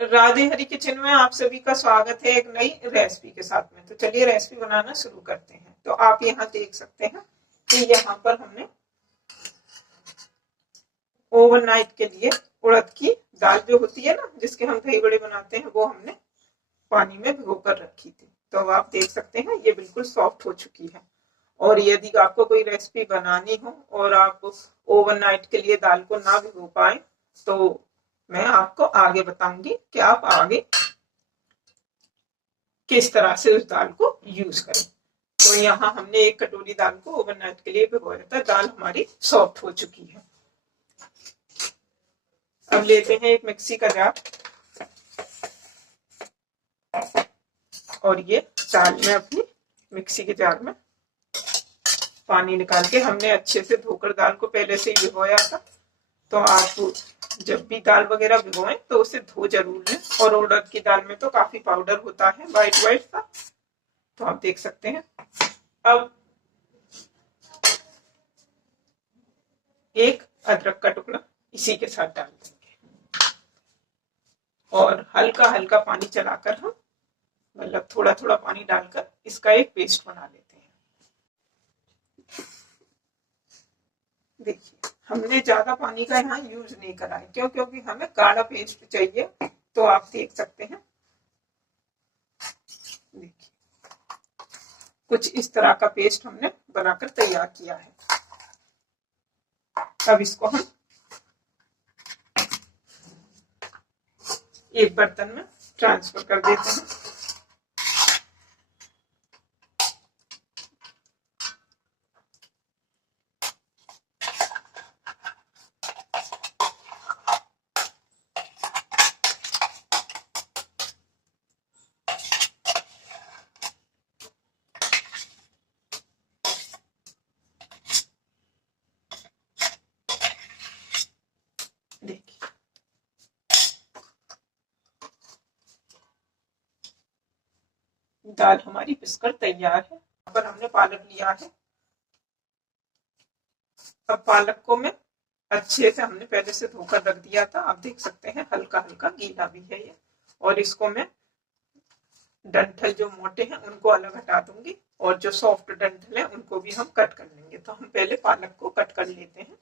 राधे हरी kitchen में आप सभी का स्वागत है एक नई रेसिपी के साथ में। तो चलिए रेसिपी बनाना शुरू करते हैं। तो आप यहाँ देख सकते हैं कि यहाँ पर हमने ओवरनाइट के लिए उड़द की दाल जो होती है ना, जिसके हम दही बड़े बनाते हैं, वो हमने पानी में भिगो कर रखी थी। तो अब आप देख सकते हैं ये बिल्कुल सॉफ्ट हो चुकी है। और यदि आपको कोई रेसिपी बनानी हो और आप ओवरनाइट के लिए दाल को ना भिगो पाए, तो मैं आपको आगे बताऊंगी कि आप आगे किस तरह से उस दाल को यूज करें। तो यहाँ हमने एक कटोरी दाल को ओवरनाइट के लिए भिगोया था। दाल हमारी सॉफ्ट हो चुकी है। अब लेते हैं एक मिक्सी का जार और ये दाल में अपनी मिक्सी के जार में पानी निकाल के हमने अच्छे से धोकर दाल को पहले से ही भिगोया था। तो आप जब भी दाल वगैरह भिगोएं तो उसे धो जरूर लें। और उड़द की दाल में तो काफी पाउडर होता है, वाइट वाइट सा। तो आप देख सकते हैं। अब एक अदरक का टुकड़ा इसी के साथ डाल देंगे और हल्का हल्का पानी चलाकर हम मतलब थोड़ा थोड़ा पानी डालकर इसका एक पेस्ट बना लेते हैं। देखिए हमने ज्यादा पानी का यहाँ यूज नहीं करा है, क्यों? क्योंकि हमें गाढ़ा पेस्ट चाहिए। तो आप देख सकते हैं, देखिए कुछ इस तरह का पेस्ट हमने बनाकर तैयार किया है। अब इसको हम एक बर्तन में ट्रांसफर कर देते हैं। देखिए दाल हमारी पिसकर तैयार है। यहाँ पर हमने पालक लिया है। अब पालक को मैं अच्छे से हमने पहले से धोकर रख दिया था। आप देख सकते हैं हल्का हल्का गीला भी है ये। और इसको मैं डंठल जो मोटे हैं उनको अलग हटा दूंगी और जो सॉफ्ट डंठल है उनको भी हम कट कर लेंगे। तो हम पहले पालक को कट कर लेते हैं।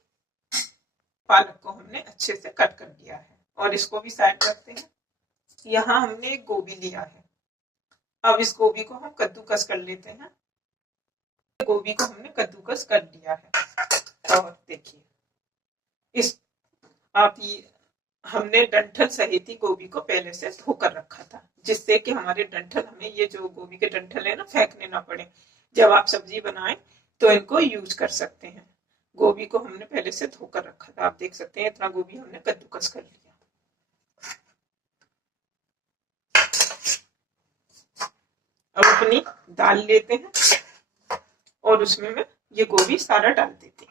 पालक को हमने अच्छे से कट कर लिया है और इसको भी साइड रखते हैं। यहाँ हमने एक गोभी लिया है। अब इस गोभी को हम कद्दूकस कर लेते हैं। गोभी को हमने कद्दूकस कर लिया है। और देखिए इस आप ये हमने डंठल सहित ही गोभी को पहले से धोकर रखा था, जिससे कि हमारे डंठल, हमें ये जो गोभी के डंठल है ना, फेंकने ना पड़े। जब आप सब्जी बनाएं तो इनको यूज कर सकते हैं। गोभी को हमने पहले से धोकर रखा था। आप देख सकते हैं इतना गोभी हमने कद्दूकस कर लिया। अब अपनी दाल लेते हैं और उसमें मैं ये गोभी सारा डाल देती हूँ।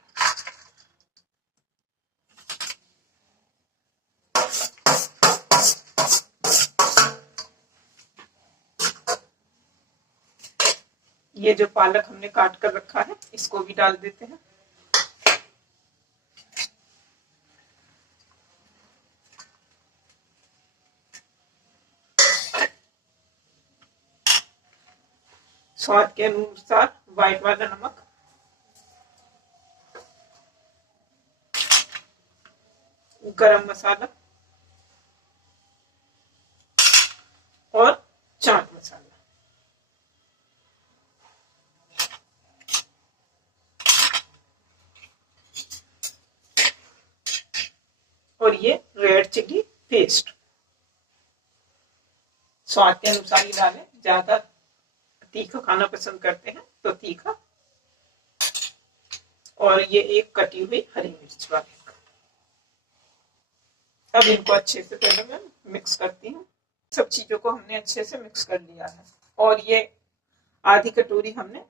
ये जो पालक हमने काट कर रखा है इसको भी डाल देते हैं। स्वाद के अनुसार व्हाइट वाला नमक, गरम मसाला और चाट मसाला। और ये रेड चिली पेस्ट स्वाद के अनुसार ही डालें। ज्यादा तीखा खाना पसंद करते हैं तो तीखा। और ये एक कटी हुई हरी मिर्च वाली। अब इनको अच्छे से पहले मैं मिक्स करती हूँ। सब चीजों को हमने अच्छे से मिक्स कर लिया है। और ये आधी कटोरी हमने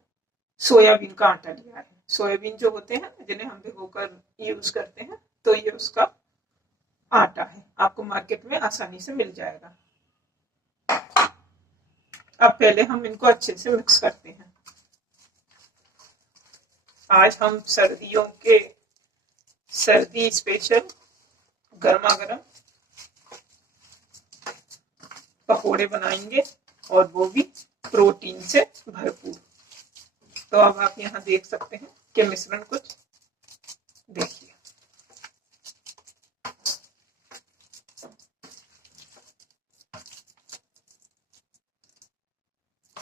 सोयाबीन का आटा लिया है। सोयाबीन जो होते हैं जिन्हें हम भिगोकर यूज करते हैं, तो ये उसका आटा है। आपको मार्केट में आसानी से मिल जाएगा। अब पहले हम इनको अच्छे से मिक्स करते हैं। आज हम सर्दियों के सर्दी स्पेशल गर्मा गर्म पकोड़े बनाएंगे और वो भी प्रोटीन से भरपूर। तो अब आप यहाँ देख सकते हैं कि मिश्रण कुछ देखिए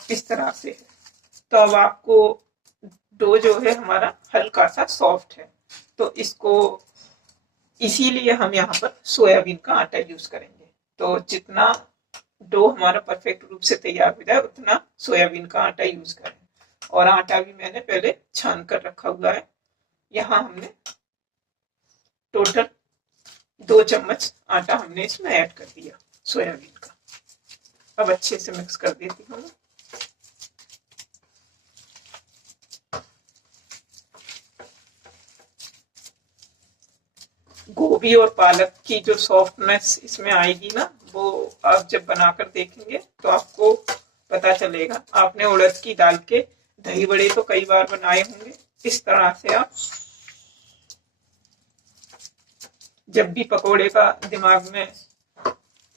इस तरह से है। तो अब आपको डो जो है हमारा हल्का सा सॉफ्ट है, तो इसको इसीलिए हम यहाँ पर सोयाबीन का आटा यूज करेंगे। तो जितना डो हमारा परफेक्ट रूप से तैयार हो जाए उतना सोयाबीन का आटा यूज करें। और आटा भी मैंने पहले छान कर रखा हुआ है। यहाँ हमने टोटल 2 चम्मच आटा हमने इसमें ऐड कर दिया सोयाबीन का। अब अच्छे से मिक्स कर देती हूँ। गोभी और पालक की जो सॉफ्टनेस इसमें आएगी ना, वो आप जब बनाकर देखेंगे तो आपको पता चलेगा। आपने उड़द की दाल के दही बड़े तो कई बार बनाए होंगे। इस तरह से आप जब भी पकोड़े का दिमाग में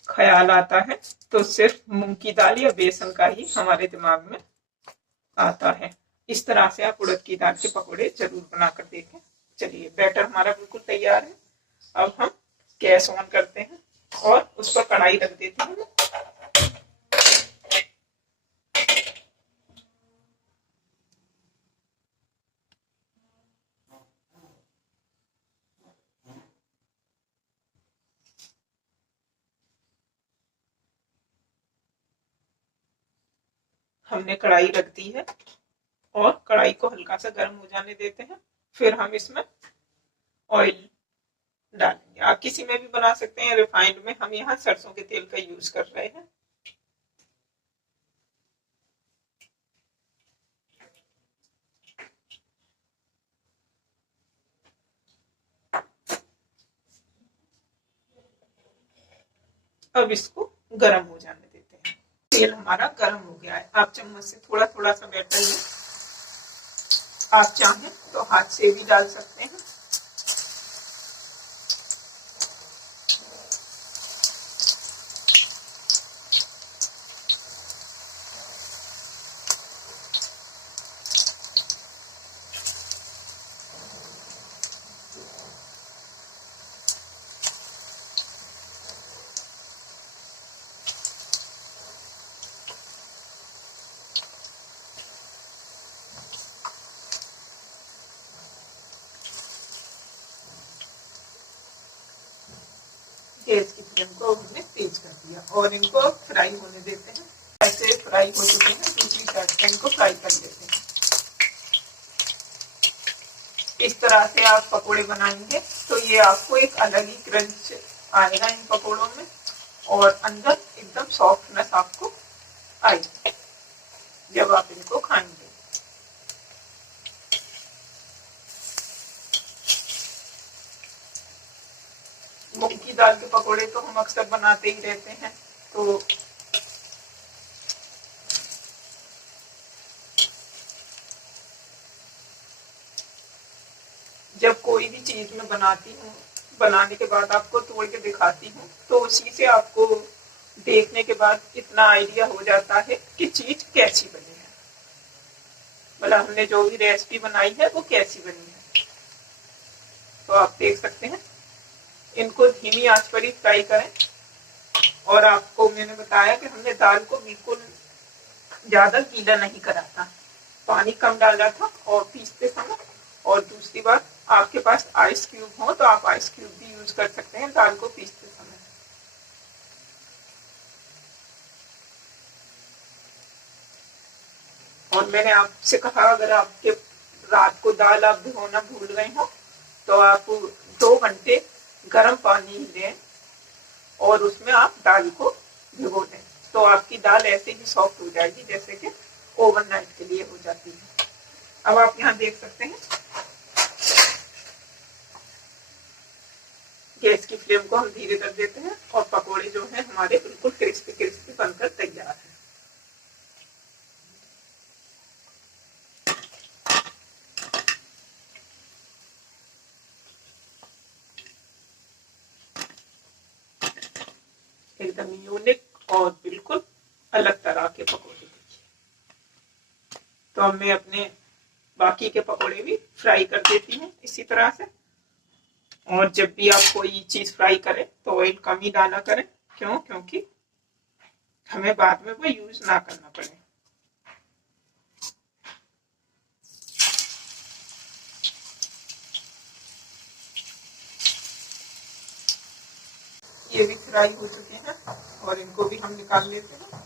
ख्याल आता है तो सिर्फ मूंग की दाल या बेसन का ही हमारे दिमाग में आता है। इस तरह से आप उड़द की दाल के पकोड़े जरूर बनाकर देखें। चलिए, बैटर हमारा बिल्कुल तैयार है। अब हम गैस ऑन करते हैं और उस पर कढ़ाई रख देते हैं। हमने कढ़ाई रख दी है और कढ़ाई को हल्का सा गर्म हो जाने देते हैं। फिर हम इसमें ऑयल डालेंगे। आप किसी में भी बना सकते हैं, रिफाइंड में। हम यहाँ सरसों के तेल का यूज कर रहे हैं। अब इसको गर्म हो जाने देते हैं। तेल हमारा गर्म हो गया है। आप चम्मच से थोड़ा थोड़ा सा बैटर लें। आप चाहें तो हाथ से भी डाल सकते हैं। गैस की फ्लेम को हमने तेज कर दिया और इनको फ्राई होने देते हैं। ऐसे फ्राई हो चुके हैं, दूसरी साइड से इनको फ्राई कर लेते हैं। इस तरह से आप पकोड़े बनाएंगे तो ये आपको एक अलग ही क्रंच आएगा इन पकोड़ों में, और अंदर एकदम सॉफ्टनेस आपको आएगी जब आप इनको खाएंगे। मूंग की दाल के पकोड़े तो हम अक्सर बनाते ही रहते हैं। तो जब कोई भी चीज मैं बनाती हूँ, बनाने के बाद आपको तोड़ के दिखाती हूँ, तो उसी से आपको देखने के बाद इतना आइडिया हो जाता है कि चीज कैसी बनी है, मतलब हमने जो भी रेसिपी बनाई है वो कैसी बनी है। तो आप देख सकते हैं, इनको धीमी आंच पर ही फ्राई करें। और आपको मैंने बताया कि हमने दाल को बिल्कुल ज्यादा गीला नहीं करा था, पानी कम डाला था और पीसते समय। और दूसरी बात, आपके पास आइस क्यूब हो तो आप आइस क्यूब भी यूज कर सकते हैं दाल को पीसते समय। और मैंने आपसे कहा, अगर आपके रात को दाल आप भिगोना भूल गए हो तो आप 2 घंटे गर्म पानी लें और उसमें आप दाल को भिगो दें, तो आपकी दाल ऐसे ही सॉफ्ट हो जाएगी जैसे कि ओवरनाइट के लिए हो जाती है। अब आप यहाँ देख सकते हैं, गैस की फ्लेम को हम धीरे कर देते हैं और पकोड़े जो हैं हमारे बिल्कुल क्रिस्पी क्रिस्पी बनकर तैयार है। एकदम यूनिक और बिल्कुल अलग तरह के पकौड़े देखिए। तो अब मैं अपने बाकी के पकौड़े भी फ्राई कर देती हूँ इसी तरह से। और जब भी आप कोई चीज फ्राई करें तो ऑयल कम ही डाला करें। क्यों? क्योंकि हमें बाद में वो यूज ना करना पड़े। ये भी फ्राई हो चुके हैं और इनको भी हम निकाल लेते हैं।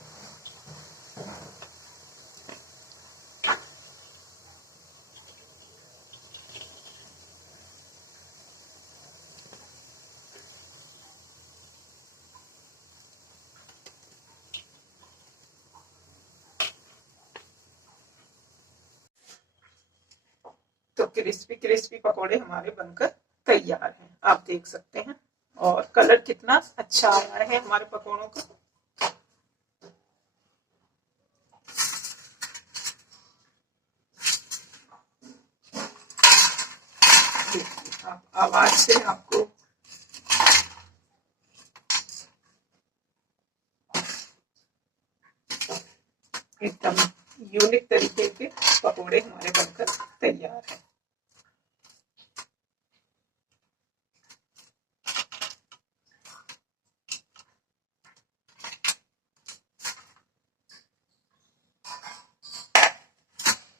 तो क्रिस्पी क्रिस्पी पकोड़े हमारे बनकर तैयार हैं, आप देख सकते हैं। और कलर कितना अच्छा आया है हमारे पकोड़ों का। आप आवाज से आपको एकदम यूनिक तरीके के पकोड़े हमारे बनकर तैयार हैं।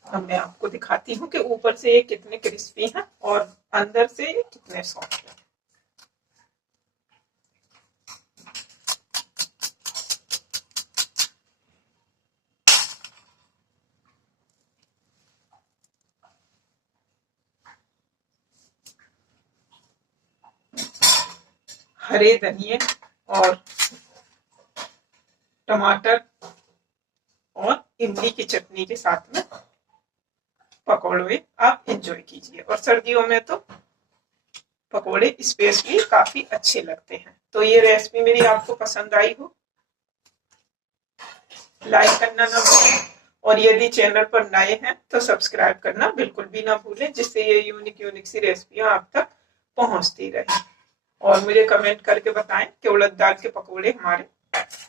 अब मैं आपको दिखाती हूँ कि ऊपर से ये कितने क्रिस्पी हैं और अंदर से ये कितने सॉफ्ट हैं। हरे धनिए और टमाटर और इमली की चटनी के साथ में पकौड़े आप एंजॉय कीजिए। और सर्दियों में तो पकौड़े स्पेशली काफी अच्छे लगते हैं। तो ये रेसिपी मेरी आपको पसंद आई हो, लाइक करना ना भूलें। और यदि चैनल पर नए हैं तो सब्सक्राइब करना बिल्कुल भी ना भूलें, जिससे ये यूनिक यूनिक सी रेसिपियां आप तक पहुंचती रहे। और मुझे कमेंट करके बताएं कि उड़द दाल के पकौड़े हमारे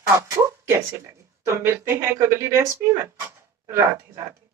आपको कैसे लगे। तो मिलते हैं एक अगली रेसिपी में। राधे राधे।